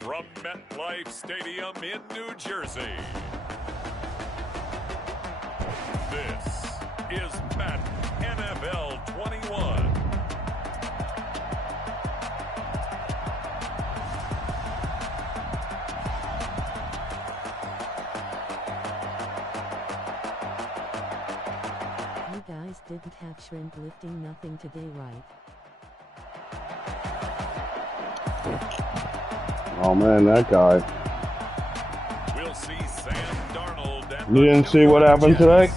from MetLife Stadium in New Jersey. This is Madden NFL 21. You guys didn't have shrimp lifting nothing today, right? Oh man, that guy. We'll see Sam Darnold and You didn't see what happened today?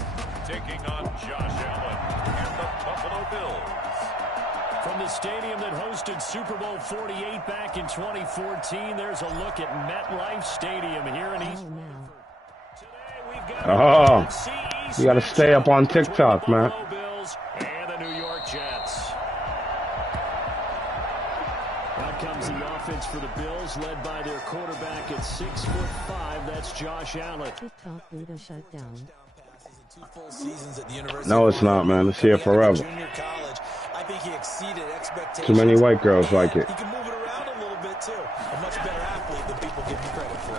taking on Josh Allen and the Buffalo Bills. From the stadium that hosted Super Bowl 48 back in 2014, there's a look at MetLife Stadium here in East. Oh, you got to stay up on TikTok, man. Bills and the New York Jets. Out comes the offense for the Bills, led by their quarterback at 6'5". That's Josh Allen. TikTok Buddha shut down. No, it's not, man. It's here forever. Too many white girls like it. He can move it around a little bit too. A much better athlete than people give him credit for.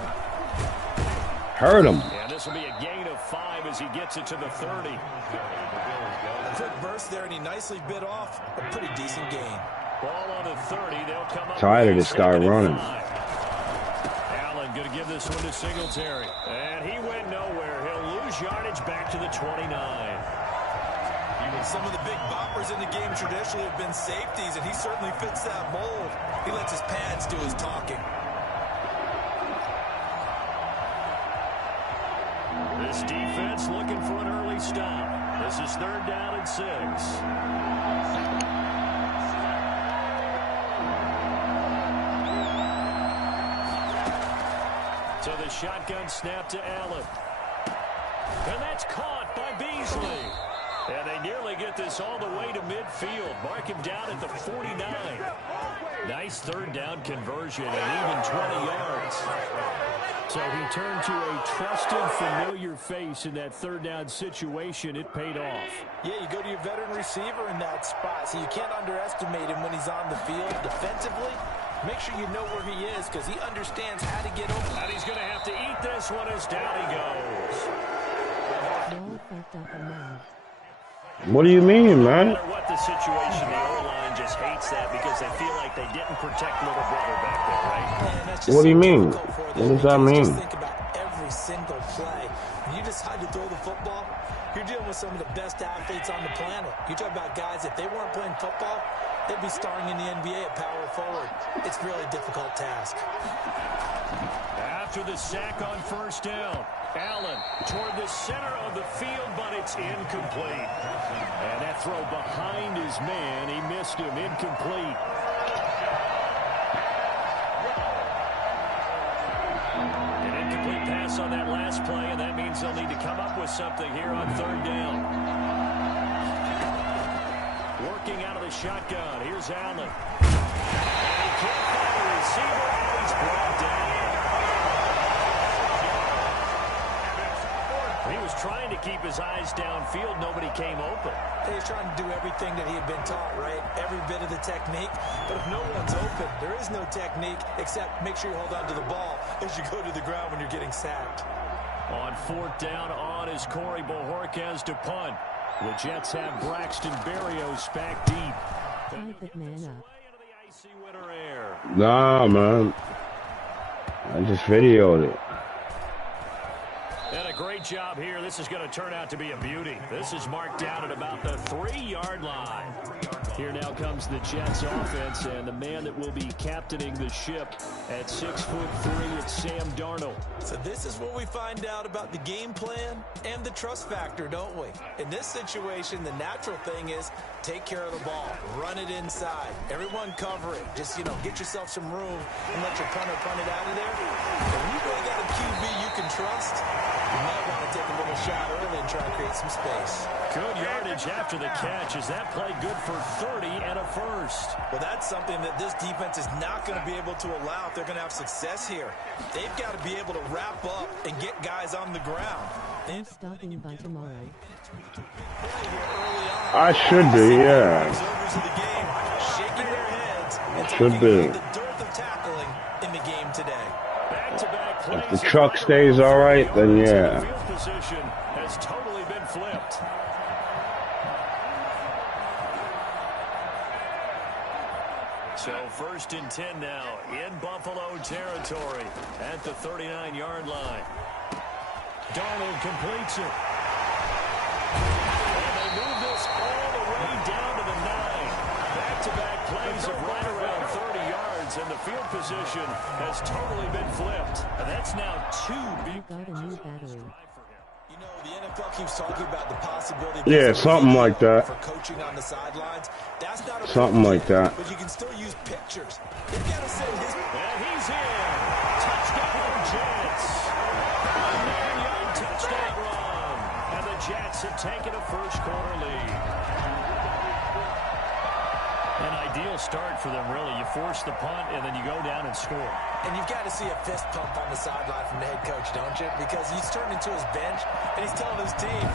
Hurt him. And this will be a gain of 5 as he gets it to the 30. Quick burst there, and he nicely bit off a pretty decent gain. Ball on the 30. They'll come up. Tired of this guy running. Allen going to give this one to Singletary. And he went nowhere. He'll lose yardage back to the 29. Some of the big boppers in the game traditionally have been safeties, and he certainly fits that mold. He lets his pads do his talking. This defense looking for an early stop. This is 3rd down and 6. So the shotgun snap to Allen. And that's caught by Beasley. And they nearly get this all the way to midfield. Mark him down at the 49. Nice 3rd down conversion and even 20 yards. So he turned to a trusted, familiar face in that 3rd down situation. It paid off. Yeah, you go to your veteran receiver in that spot, so you can't underestimate him when he's on the field defensively. Make sure you know where he is because he understands how to get open. And he's going to have to eat this one as down he goes. Y'all fucked up a mouth. What do you mean, man? No matter what the situation, the O-line just hates that because they feel like they didn't protect little brother back there, right? What do you mean? What does that mean? Just think about every single play. When you decide to throw the football, you're dealing with some of the best athletes on the planet. You talk about guys, if they weren't playing football, they'd be starring in the NBA at power forward. It's a really difficult task. After the sack on 1st down, Allen toward the center of the field, but it's incomplete. And that throw behind his man, he missed him, incomplete. An incomplete pass on that last play, and that means they'll need to come up with something here on 3rd down. Working out of the shotgun, here's Allen. And he can't find a receiver, and he's brought down. He was trying to keep his eyes downfield. Nobody came open. He's trying to do everything that he had been taught, right? Every bit of the technique. But if no one's open, there is no technique except make sure you hold on to the ball as you go to the ground when you're getting sacked. On 4th down on is Corey Bojorquez to punt. The Jets have Braxton Berrios back deep. Fight that man up. Nah, man. I just videoed it. And a great job here. This is going to turn out to be a beauty. This is marked down at about the 3-yard line. Here now comes the Jets offense, and the man that will be captaining the ship at 6'3", it's Sam Darnold. So this is what we find out about the game plan and the trust factor, don't we? In this situation, the natural thing is take care of the ball, run it inside, everyone cover it. Just, get yourself some room and let your punter punt it out of there. But when you really got a QB you can trust, you might want to take a little shot early and try to create some space. Good yardage after the catch. Is that play good for 30 and a first? Well, that's something that this defense is not going to be able to allow if they're going to have success here. They've got to be able to wrap up and get guys on the ground. I'm stopping by tomorrow. I should be, yeah. Shaking their heads and should be. the dearth of tackling in the game today. if the truck stays all right, then yeah. Field position has totally been flipped. So 1st and 10 now in Buffalo territory at the 39-yard line. Darnold completes it. And they move this all the way down to the 9. Back-to-back plays of right around 30 yards, and the field position has totally been flipped. And that's now 2 big Got a new battery. You know, the NFL keeps talking about the possibility of Yeah, something like that. for coaching on the sidelines. That's not a Something like that. but you can still use pictures. They've got to send his And he's in. Touchdown, Jets. A 9-yard touchdown run. And the Jets have taken a first-quarter lead. An ideal start for them, really. You force the punt, and then you go down and score. And you've got to see a fist pump on the sideline from the head coach, don't you? Because he's turned into his bench, and he's telling his team,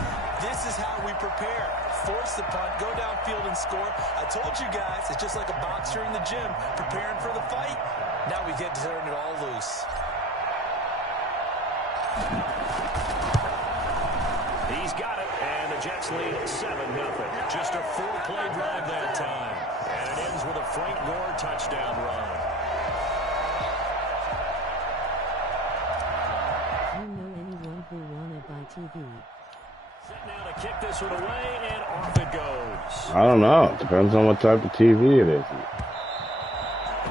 this is how we prepare. Force the punt, go downfield and score. I told you guys, it's just like a boxer in the gym, preparing for the fight. Now we get to turn it all loose. He's got it, and the Jets lead 7-0. Just a 4-play drive that time. And it ends with a Frank Gore touchdown run. You know anyone who wanna buy TV? Set now to kick this one away, and off it goes. I don't know. It depends on what type of TV it is.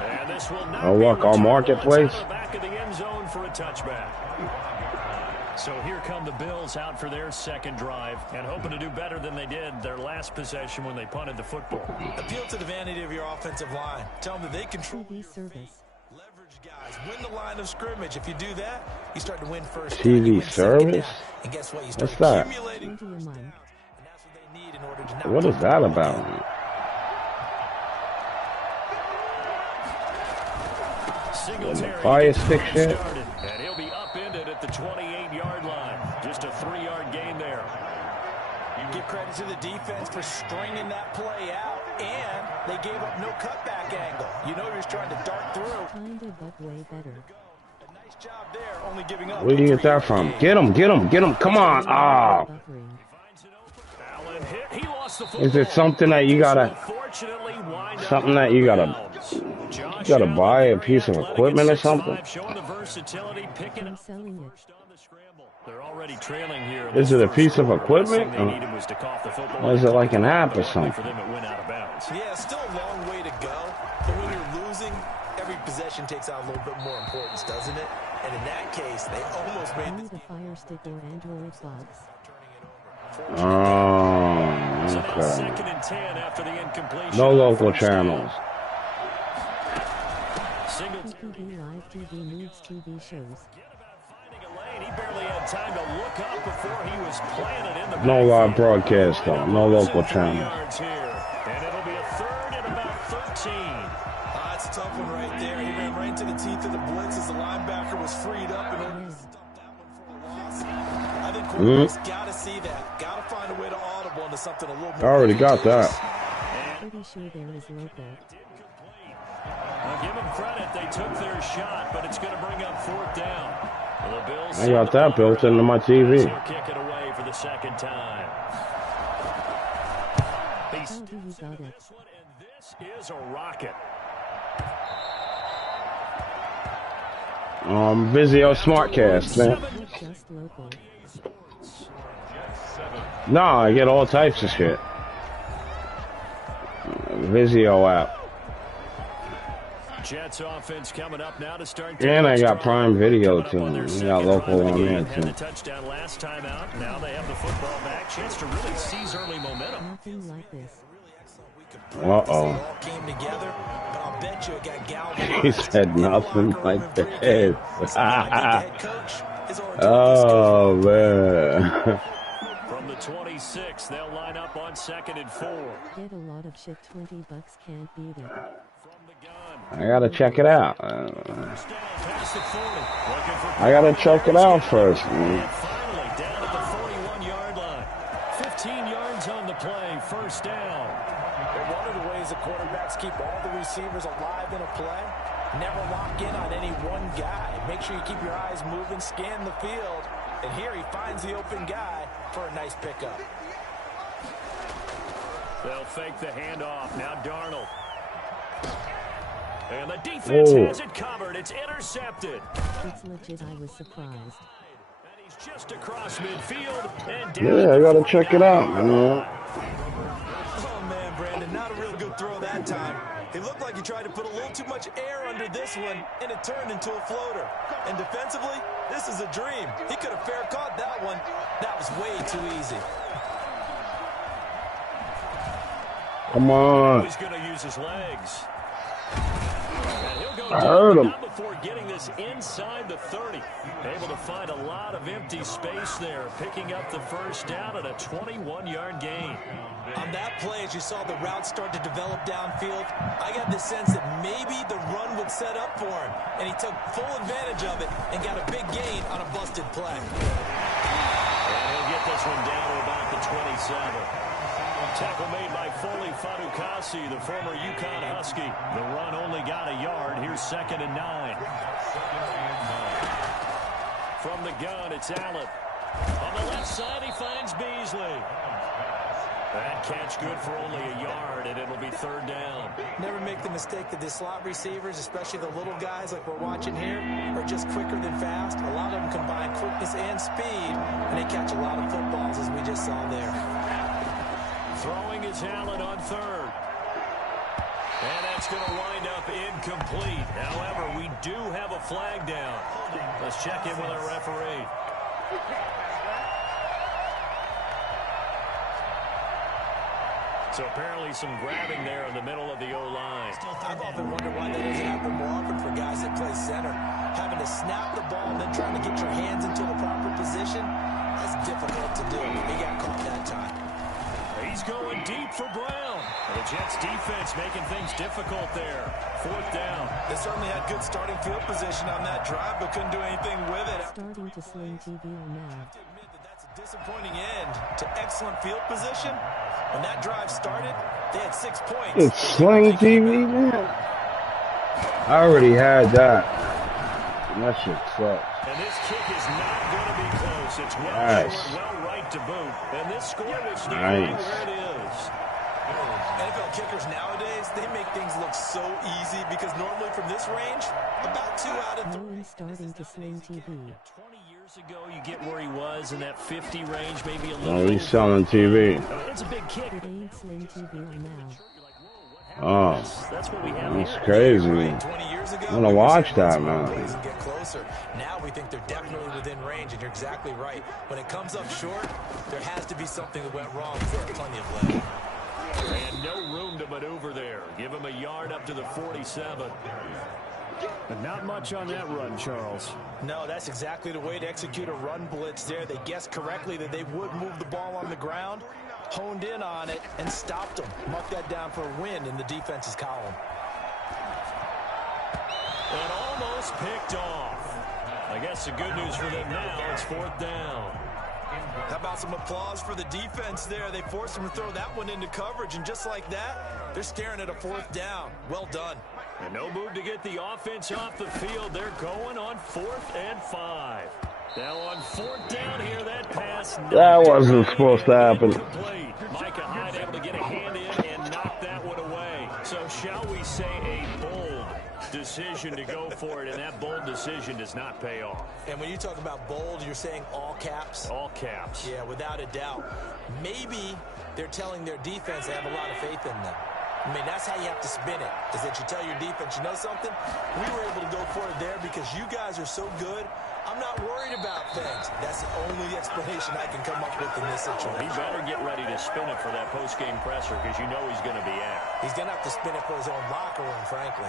And this will not Oh, be look, our returned. marketplace. It's out of the back of the end zone for a touchback. So here come the Bills out for their second drive and hoping to do better than they did their last possession when they punted the football. Appeal to the vanity of your offensive line. Tell them that they control TV service. leverage guys. Win the line of scrimmage. If you do that, you start to win first. TV down, you win second service? down. And guess what? You start What's that? accumulating. Into your mind. And that's what they need in order to not What is that about? Singletary Fire gets stick shit? started, and he'll be upended at the 28-yard line. Just a 3-yard gain there. Give credit to the defense for stringing that play out, and they gave up no cutback angle. You know he was trying to dart through. Kinda, but way better. A nice job there, only giving up. Where do you get that from? Get him, get him, get him. Come on. Ah. Buffering. Allen hit. He lost the Is it football. something that you gotta, Unfortunately, wind up something that you gotta, Josh gotta Allen, buy a very piece of athletic equipment at or something? 6'5", showing the versatility, picking I'm up selling it. on the scramble. They're already trailing here. in Is this it a first piece of quarter. equipment? Last thing they needed was to cough the football. Or is it like an app or But something? for them, it went out of bounds. Yeah, still a long way to go. But when you're losing, every possession takes on a little bit more importance, doesn't it? And in that case, they almost made Need the a Fire Stick or Android box. Oh, So now okay. 2nd and 10 after the incompletion. No local First down. channels. PPV Live TV needs TV shows. Finding a lane. He barely had time to look up before he was planted in the No live backfield. broadcast though. No local 3 channels. yards here. And it'll be a 3rd and about 13. That's a tough one right there. He ran right into the teeth of the blitz as the linebacker was freed up in order to stop that one for a loss. I think quarterbacks got to see that. Got to find a way to audible into something a little I more. already got that. Pretty sure there is local. Now give them credit. They took their shot, but it's going to bring up 4th down. The Bills I got that built into my TV. He'll kick it away for the 2nd time. He How still do you got it? this one, and this is a rocket. Vizio Smartcast, man. Not just local. No, I get all types of shit. Vizio app. Jets offense coming up now to start. And I got Prime Video too. On their We second got local drive of the on there game. Had the too. touchdown last time out. Now they have the football back. Chance to really seize early momentum. Nothing like this. Uh-oh. All came together, but I'll bet you it got galvanized. He said nothing like this. The head coach is already Oh man. From the 26, they'll line up on 2nd and 4. Get a lot of shit. $20 can't beat it. From the gun. I gotta check it out. Down past the 40. Looking for I gotta check it out first. And finally down at the 41-yard line. 15 yards on the play. First down. One of the ways the quarterbacks keep all the receivers alive in a play Never lock in on any one guy. Make sure you keep your eyes moving, scan the field. And here he finds the open guy for a nice pickup. They'll fake the handoff. Now Darnold. And the defense has it covered. It's intercepted. It's legit. I was surprised. And he's just across midfield. And Yeah, I gotta check it out, man. Oh, man, Brandon, not a real good throw that time. It looked like he tried to put a little too much air under this one, and it turned into a floater. And defensively, this is a dream. He could have fair caught that one. That was way too easy. Come on. He's going to use his legs. I heard him. Before getting this inside the 30. Able to find a lot of empty space there, picking up the first down at a 21-yard gain. On that play, as you saw the route start to develop downfield, I got the sense that maybe the run would set up for him, and he took full advantage of it and got a big gain on a busted play. And he'll get this one down to about the 27. Tackle made by Foley Fatukasi, the former UConn Husky. The run only got a yard. Here's 2nd and 9. From the gun, it's Allen. On the left side, he finds Beasley. That catch good for only a yard, and it'll be 3rd down. Never make the mistake that the slot receivers, especially the little guys like we're watching here, are just quicker than fast. A lot of them combine quickness and speed, and they catch a lot of footballs, as we just saw there. Throwing is Allen on 3rd. And that's going to wind up incomplete. However, we do have a flag down. Let's check in with our referee. So apparently some grabbing there in the middle of the O-line. I've often wondered why that doesn't happen more often for guys that play center. Having to snap the ball and then trying to get your hands into the proper position, that's difficult to do. He got caught that time. He's going deep for Brown. The Jets defense making things difficult there. 4th down. They certainly had good starting field position on that drive, but couldn't do anything with it. Starting to Sling TV now. That's a disappointing end to excellent field position. When that drive started, they had 6 points. It's Sling TV, man. I already had that. And that shit sucks. And this kick is not going to be close. It's well Nice. short, well right to boot. And this score will stay Nice. right where it is. NFL kickers nowadays, they make things look so easy because normally from this range, about 2 out of 3. Owen starting to Sling TV. 20 years ago, you get where he was in that 50 range, maybe a little. Oh, he's selling TV. It's a big kick. It ain't Sling TV on now. Oh, That's what we have that's here. crazy. 20 years ago, I'm gonna watch that, man. and get closer. Now we think they're definitely within range, and you're exactly right. When it comes up short, there has to be something that went wrong because they have plenty of leg. And no room to maneuver there. Give him a yard up to the 47. But not much on that run, Charles. No, that's exactly the way to execute a run blitz there. They guessed correctly that they would move the ball on the ground, honed in on it, and stopped them. Mark that down for a win in the defense's column. And almost picked off. I guess the good news for them now, it's 4th down. How about some applause for the defense there? They forced them to throw that one into coverage, and just like that, they're staring at a 4th down. Well done. And no move to get the offense off the field. They're going on 4th and 5. Now on 4th down here, that pass. That wasn't supposed to happen. Incomplete. Micah Hyde able to get a hand in and knock that one away. So shall we say a bold decision to go for it, and that bold decision does not pay off. And when you talk about bold, you're saying all caps? All caps. Yeah, without a doubt. Maybe they're telling their defense they have a lot of faith in them. I mean, that's how you have to spin it, is that you tell your defense, you know something? We were able to go for it there because you guys are so good. I'm not worried about things. That's the only explanation I can come up with in this situation. He better get ready to spin it for that post-game presser because you know he's going to be at. He's going to have to spin it for his own locker room, frankly.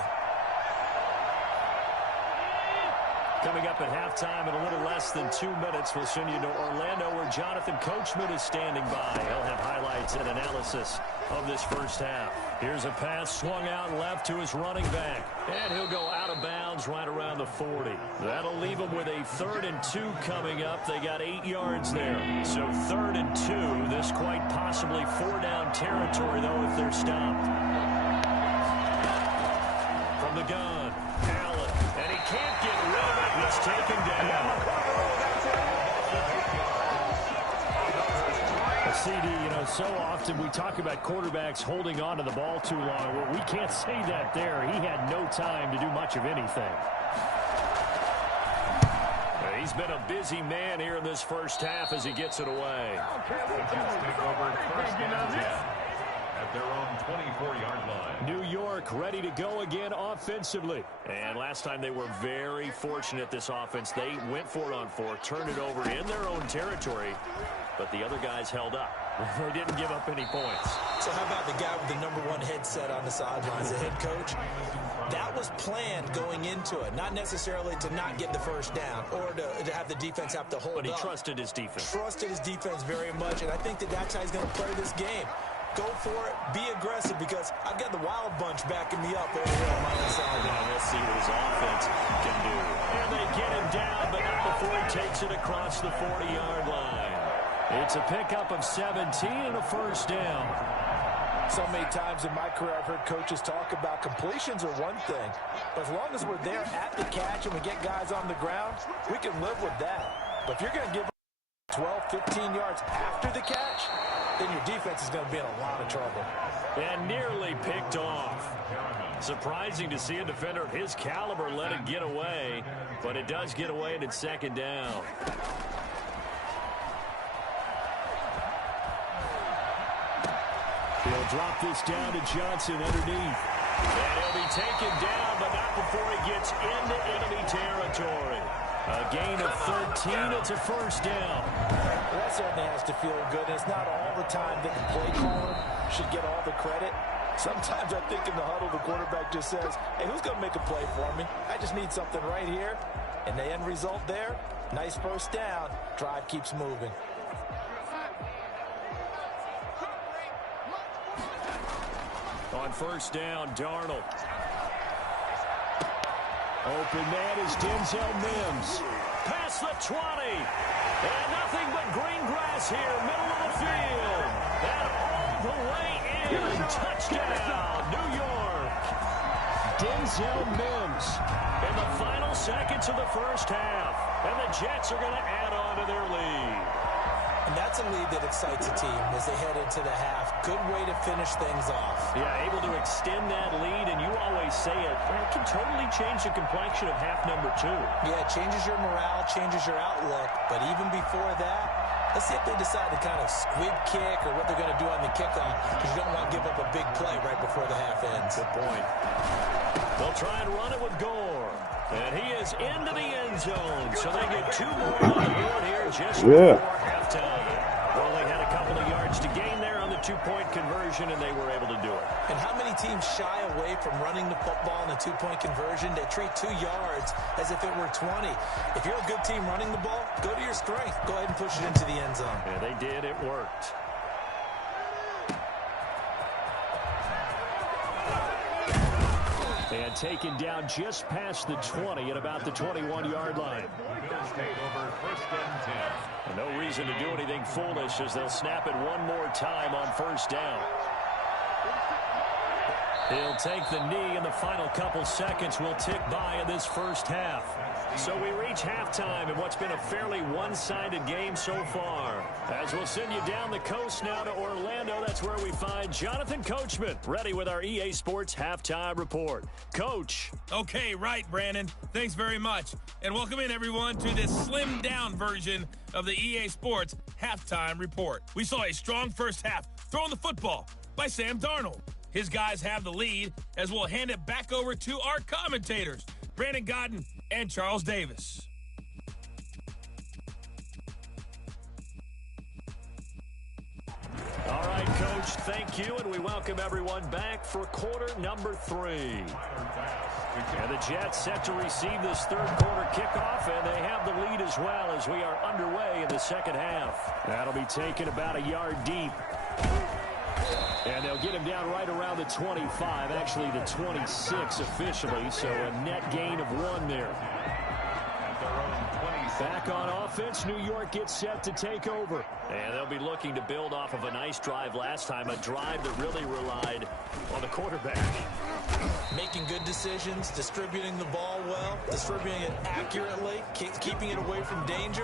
Coming up at halftime in a little less than 2 minutes, we'll send you to Orlando where Jonathan Coachman is standing by. He'll have highlights and analysis of this first half. Here's a pass swung out left to his running back. And he'll go out of bounds right around the 40. That'll leave him with a 3rd and 2 coming up. They got 8 yards there. So 3rd and 2. This quite possibly 4-down territory, though, if they're stopped. From the gun. It's taken down. CD, so often we talk about quarterbacks holding on to the ball too long. Well, we can't say that there. He had no time to do much of anything. He's been a busy man here in this first half as he gets it away. At their own 24-yard line. New York ready to go again offensively. And last time they were very fortunate, this offense. They went for it on 4, turned it over in their own territory, but the other guys held up. They didn't give up any points. So how about the guy with the #1 headset on the sidelines, the head coach? That was planned going into it, not necessarily to not get the first down or to have the defense have to hold up. But he trusted his defense. Trusted his defense very much, and I think that's how he's going to play this game. Go for it, be aggressive, because I've got the Wild Bunch backing me up over here on my inside. Now we'll see what his offense can do. And they get him down, but not before he takes it across the 40-yard line. It's a pickup of 17 and a first down. So many times in my career I've heard coaches talk about completions are one thing, but as long as we're there at the catch and we get guys on the ground, we can live with that. But if you're going to give 12, 15 yards after the catch, then your defense is going to be in a lot of trouble. And nearly picked off. Surprising to see a defender of his caliber let it get away, but it does get away and it's second down. He'll drop this down to Johnson underneath. And he'll be taken down, but not before he gets into enemy territory. A gain of 13. It's a first down. Well, that certainly has to feel good. And it's not all the time that the play caller should get all the credit. Sometimes I think in the huddle, the quarterback just says, hey, who's going to make a play for me? I just need something right here. And the end result there, nice first down. Drive keeps moving. On first down, Darnold. Open man is Denzel Mims. Past the 20. And nothing but green grass here, middle of the field. And all the way in. Touchdown, New York. Denzel Mims in the final seconds of the first half. And the Jets are going to add on to their lead. And that's a lead that excites a team as they head into the half. Good way to finish things off. Yeah, able to extend that lead, and you always say it can totally change the complexion of half number 2. Yeah, it changes your morale, changes your outlook. But even before that, let's see if they decide to kind of squib kick or what they're going to do on the kickoff, because you don't want to give up a big play right before the half ends. Good point. They'll try and run it with Gore. And he is into the end zone. So they get 2 more on the board here just before halftime. Well, they had a couple of yards to gain there on the 2-point conversion, and they were able to do it. And how many teams shy away from running the football in the 2-point conversion? They treat 2 yards as if it were 20. If you're a good team running the ball, go to your strength. Go ahead and push it into the end zone. Yeah, they did. It worked. And taken down just past the 20 at about the 21-yard line. And no reason to do anything foolish as they'll snap it one more time on first down. He'll take the knee, and the final couple seconds will tick by in this first half. So we reach halftime in what's been a fairly one-sided game so far. As we'll send you down the coast now to Orlando, that's where we find Jonathan Coachman, ready with our EA Sports Halftime Report. Coach. Okay, right, Brandon. Thanks very much. And welcome in, everyone, to this slimmed-down version of the EA Sports Halftime Report. We saw a strong first half throwing the football by Sam Darnold. His guys have the lead as we'll hand it back over to our commentators, Brandon Godden and Charles Davis. All right, Coach, thank you, and we welcome everyone back for quarter number 3. And the Jets set to receive this third quarter kickoff, and they have the lead as well as we are underway in the second half. That'll be taken about a yard deep. And they'll get him down right around the 25, actually the 26 officially, so a net gain of 1 there. Back on offense, New York gets set to take over. And they'll be looking to build off of a nice drive last time, a drive that really relied on the quarterback. Making good decisions, distributing the ball well, distributing it accurately, keeping it away from danger.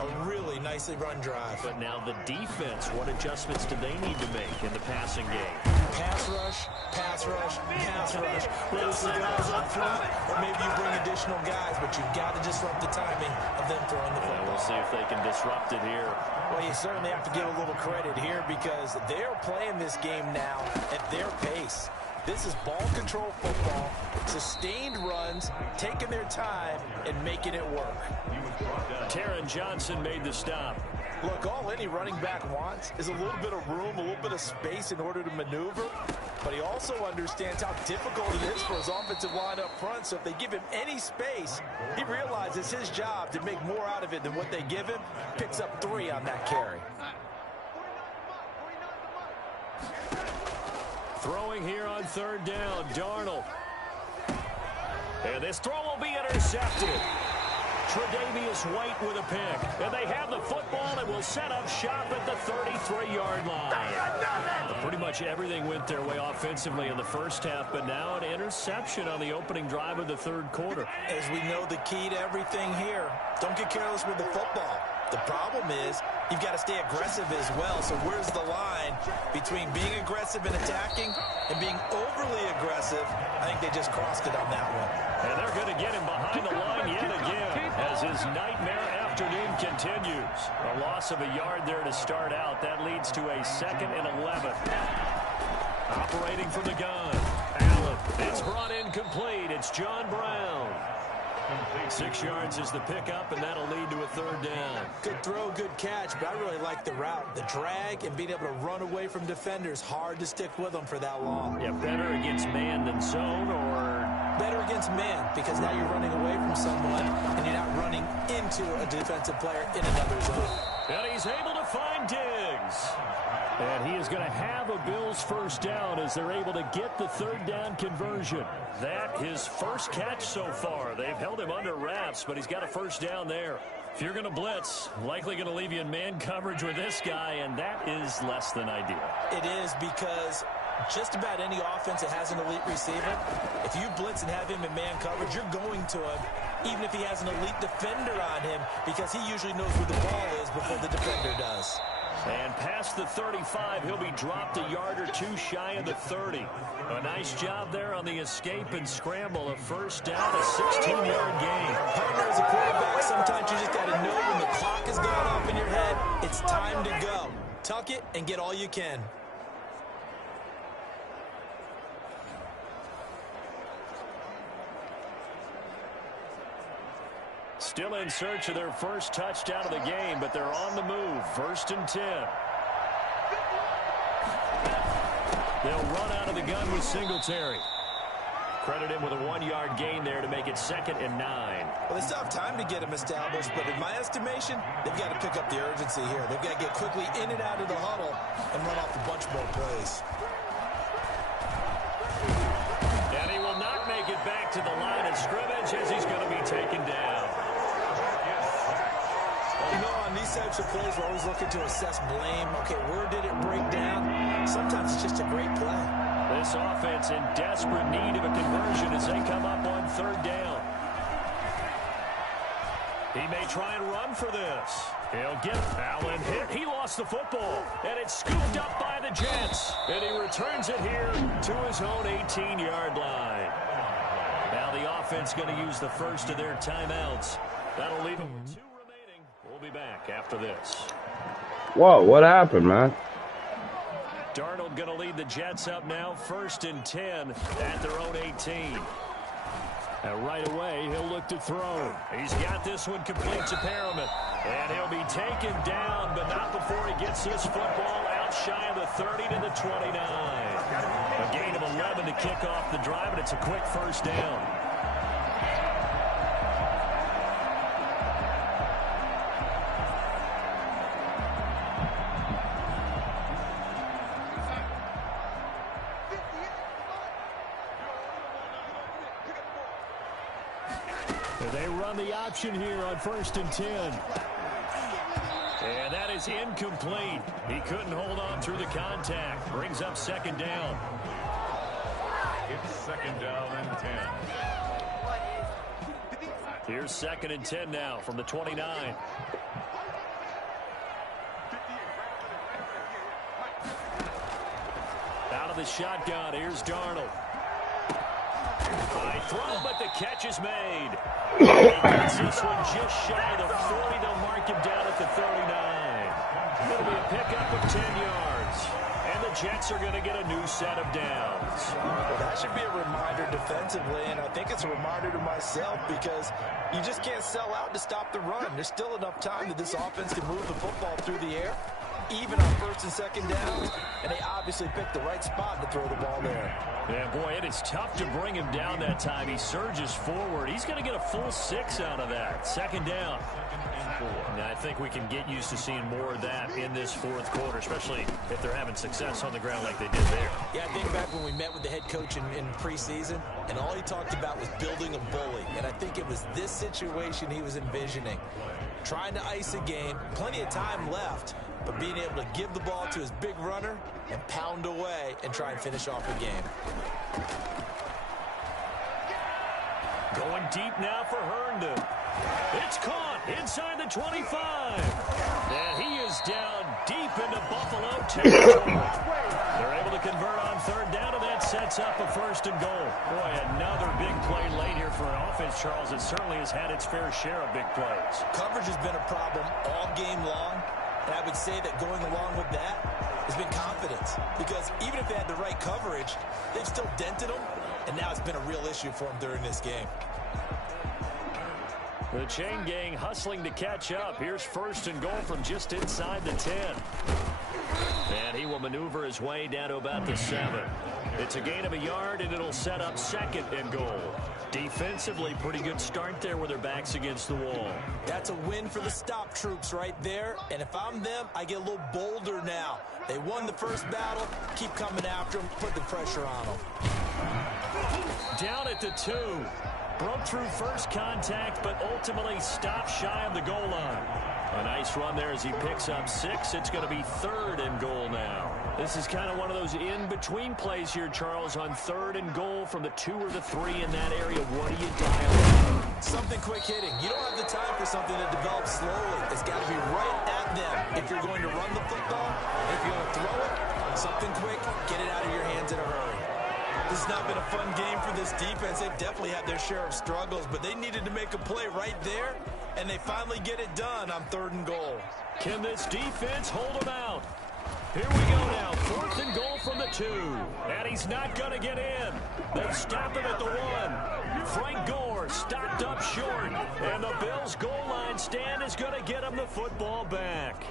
A really nicely run drive. But now the defense, what adjustments do they need to make in the passing game? Pass rush, pass rush, pass rush. Those guys up front, or maybe you bring additional guys, but you've got to disrupt the timing of them throwing the football. We'll see if they can disrupt it here. Well, you certainly have to give a little credit here because they're playing this game now at their pace. This is ball control football, sustained runs, taking their time, and making it work. Taron Johnson made the stop. Look, all any running back wants is a little bit of room, a little bit of space in order to maneuver, but he also understands how difficult it is for his offensive line up front, so if they give him any space, he realizes his job to make more out of it than what they give him, picks up 3 on that carry. Throwing here on 3rd down, Darnold. And this throw will be intercepted. Tre'Davious White with a pick. And they have the football and will set up shop at the 33-yard line. Pretty much everything went their way offensively in the first half, but now an interception on the opening drive of the 3rd quarter. As we know, the key to everything here, don't get careless with the football. The problem is you've got to stay aggressive as well. So where's the line between being aggressive and attacking and being overly aggressive? I think they just crossed it on that one. And they're going to get him behind the line yet again as his nightmare afternoon continues. A loss of a yard there to start out. That leads to a 2nd and 11. Operating from the gun. Allen. It's brought in complete. It's John Brown. 6 yards is the pickup, and that'll lead to a 3rd down. Good throw, good catch, but I really like the route. The drag and being able to run away from defenders, hard to stick with them for that long. Yeah, better against man than zone, or better against man, because now you're running away from someone, and you're not running into a defensive player in another zone. And he's able to find Diggs. And he is going to have a Bills 1st down as they're able to get the 3rd down conversion. That his first catch so far. They've held him under wraps, but he's got a 1st down there. If you're going to blitz, likely going to leave you in man coverage with this guy, and that is less than ideal. It is, because just about any offense that has an elite receiver, if you blitz and have him in man coverage, you're going to him, even if he has an elite defender on him, because he usually knows where the ball is before the defender does. And past the 35, he'll be dropped a yard or 2 shy of the 30. A nice job there on the escape and scramble. A 1st down, a 16-yard gain. Partner, as a quarterback, sometimes you just got to know when the clock has gone off in your head, it's time to go. Tuck it and get all you can. Still in search of their first touchdown of the game, but they're on the move. 1st and 10. They'll run out of the gun with Singletary. Credit him with a 1-yard gain there to make it 2nd and 9. Well, they still have time to get him established, but in my estimation, they've got to pick up the urgency here. They've got to get quickly in and out of the huddle and run off a bunch more plays. And he will not make it back to the line of scrimmage as he's going to be taken down. You know, on these types of plays, we're always looking to assess blame. Okay, where did it break down? Sometimes it's just a great play. This offense in desperate need of a conversion as they come up on 3rd down. He may try and run for this. He'll get Allen hit. He lost the football, and it's scooped up by the Jets. And he returns it here to his own 18-yard line. Now the offense going to use the first of their timeouts. That'll leave them with 2 remaining. We'll be back after this. Whoa, what happened, man? Darnold going to lead the Jets up now, 1st and 10 at their own 18. And right away, he'll look to throw. He's got this one complete to Perriman. And he'll be taken down, but not before he gets his football out shy of the 30 to the 29. A gain of 11 to kick off the drive, and it's a quick 1st down. They run the option here on 1st and 10. And that is incomplete. He couldn't hold on through the contact. Brings up 2nd down. It's second down and 10. Here's 2nd and 10 now from the 29. Out of the shotgun, here's Darnold. High throw, but the catch is made. He gets this one just shy of the 40. They'll mark him down at the 39. It'll be a pickup of 10 yards. And the Jets are going to get a new set of downs. Well, that should be a reminder defensively, and I think it's a reminder to myself because you just can't sell out to stop the run. There's still enough time that this offense can move the football through the air, even on 1st and 2nd downs, and they obviously picked the right spot to throw the ball there. Yeah, boy, it is tough to bring him down that time. He surges forward. He's going to get a full 6 out of that. 2nd down. And I think we can get used to seeing more of that in this 4th quarter, especially if they're having success on the ground like they did there. Yeah, I think back when we met with the head coach in preseason, and all he talked about was building a bully. And I think it was this situation he was envisioning. Trying to ice a game, plenty of time left, but being able to give the ball to his big runner and pound away and try and finish off the game. Going deep now for Herndon. It's caught inside the 25. And he is down deep into Buffalo territory. They're able to convert on 3rd down, and that sets up a 1st and goal. Boy, another big play late here for an offense, Charles. It certainly has had its fair share of big plays. Coverage has been a problem all game long, and I would say that going along with that has been confidence. Because even if they had the right coverage, they've still dented them, and now it's been a real issue for them during this game. The chain gang hustling to catch up. Here's 1st and goal from just inside the 10. And he will maneuver his way down to about the 7. It's a gain of a yard, and it'll set up 2nd and goal. Defensively, pretty good start there with their backs against the wall. That's a win for the stop troops right there. And if I'm them, I get a little bolder now. They won the first battle. Keep coming after them. Put the pressure on them. Down at the 2. Broke through first contact, but ultimately stopped shy of the goal line. A nice run there as he picks up 6. It's going to be 3rd and goal now. This is kind of one of those in-between plays here, Charles, on 3rd and goal from the 2 or the 3 in that area. What do you dial in? Something quick hitting. You don't have the time for something that develops slowly. It's got to be right at them. If you're going to run the football, if you're going to throw it, something quick, get it out of your hands in a hurry. This has not been a fun game for this defense. They've definitely had their share of struggles, but they needed to make a play right there, and they finally get it done on 3rd and goal. Can this defense hold them out? Here we go now. 4th and goal from the 2. And he's not going to get in. They stop him at the 1. Frank Gore stopped up short. And the Bills' goal line stand is going to get him the football back.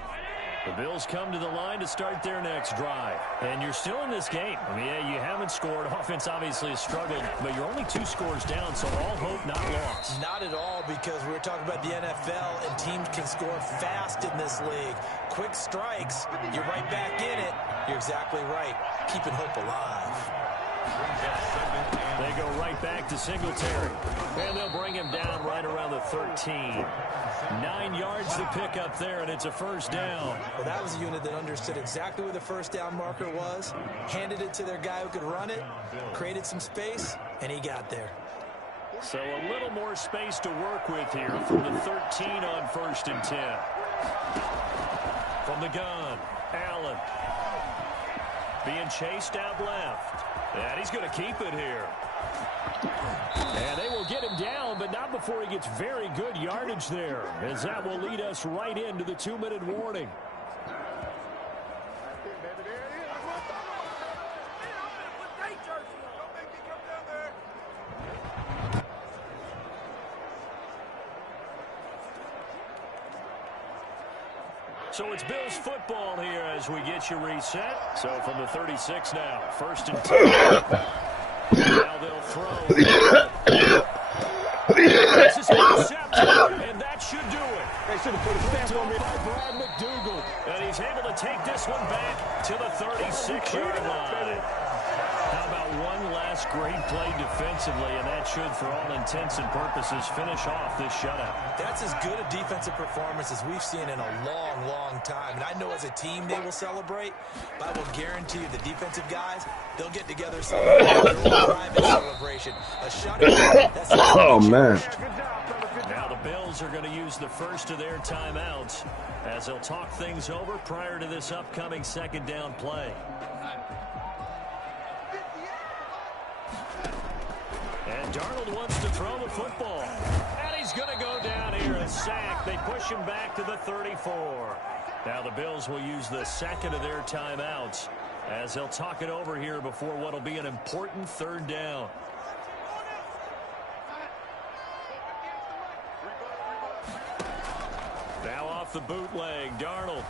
The Bills come to the line to start their next drive. And you're still in this game. I mean, yeah, you haven't scored. Offense obviously has struggled, but you're only 2 scores down, so all hope not lost. Not at all, because we were talking about the NFL, and teams can score fast in this league. Quick strikes, you're right back in it. You're exactly right. Keeping hope alive. They go right back to Singletary. And they'll bring him down right around the 13. 9 yards to pick up there, and it's a 1st down. Well, that was a unit that understood exactly where the 1st down marker was, handed it to their guy who could run it, created some space, and he got there. So a little more space to work with here from the 13 on 1st and 10. From the gun, Allen. Being chased out left. And he's going to keep it here. And they will get him down, but not before he gets very good yardage there, as that will lead us right into the 2-minute warning. So it's Bills football here as we get you reset. So from the 36 now, 1st and 10. Now they'll throw. This is intercepted, and that should do it. They should have put a stamp on me by Brad McDougal. And he's able to take this one back to the 36-yard line. How about one last just great play defensively, and that should, for all intents and purposes, finish off this shutout. That's as good a defensive performance as we've seen in a long, long time. And I know as a team they will celebrate, but I will guarantee you the defensive guys, they'll get together some private celebration. A shutout. That's Oh, man. Now the Bills are going to use the first of their timeouts as they'll talk things over prior to this upcoming second down play. And Darnold wants to throw the football. And he's going to go down here and sack. They push him back to the 34. Now the Bills will use the second of their timeouts as they'll talk it over here before what will be an important third down. Now off the bootleg, Darnold.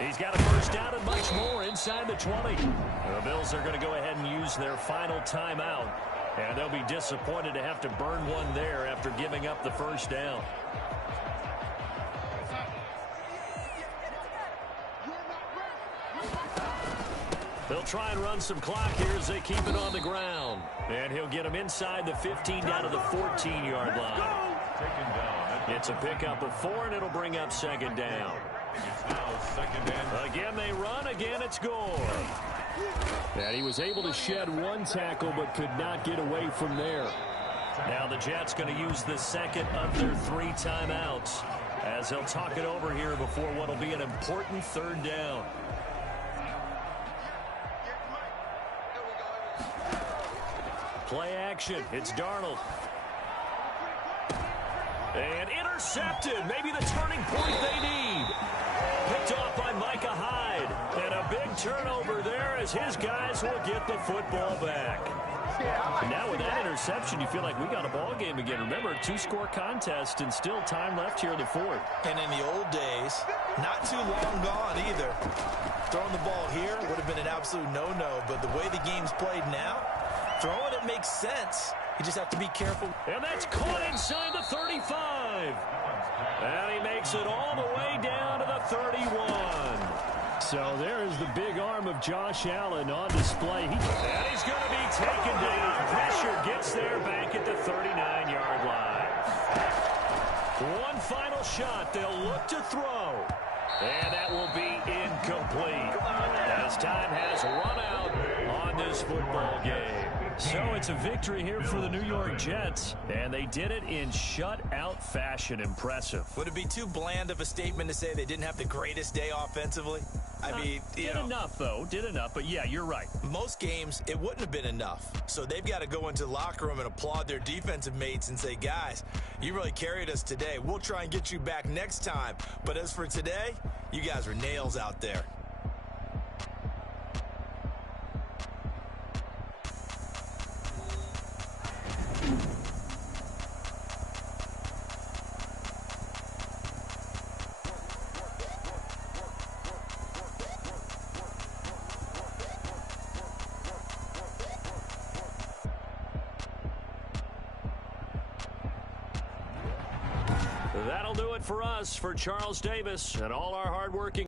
He's got a first down and much more inside the 20. The Bills are going to go ahead and use their final timeout. And they'll be disappointed to have to burn one there after giving up the first down. They'll try and run some clock here as they keep it on the ground. And he'll get them inside the 15 down to the 14-yard line. It's a pickup of 4, and it'll bring up second down. Again, they run. Again, it's Gore. And he was able to shed one tackle but could not get away from there. Now the Jets going to use the second of their 3 timeouts as they'll talk it over here before what will be an important third down. Play action. It's Darnold. And intercepted. Maybe the turning point they need. Picked off by Micah Hyde. And a big turnover there as his guys will get the football back. Now with that interception, you feel like we got a ball game again. Remember, a 2-score contest and still time left here in the fourth. And in the old days, not too long gone either. Throwing the ball here would have been an absolute no-no. But the way the game's played now, throwing it makes sense. You just have to be careful. And that's caught inside the 35. And he makes it all the way down to the 31. So there is the big arm of Josh Allen on display. And he's going to be taken down. Pressure gets there back at the 39-yard line. One final shot. They'll look to throw. And that will be incomplete as time has run out on this football game. So it's a victory here for the New York Jets, and they did it in shutout fashion. Impressive. Would it be too bland of a statement to say they didn't have the greatest day offensively? I mean, did enough, though. Did enough, but yeah, you're right. Most games, it wouldn't have been enough. So they've got to go into the locker room and applaud their defensive mates and say, guys, you really carried us today. We'll try and get you back next time. But as for today, you guys were nails out there. That'll do it for us, for Charles Davis and all our hardworking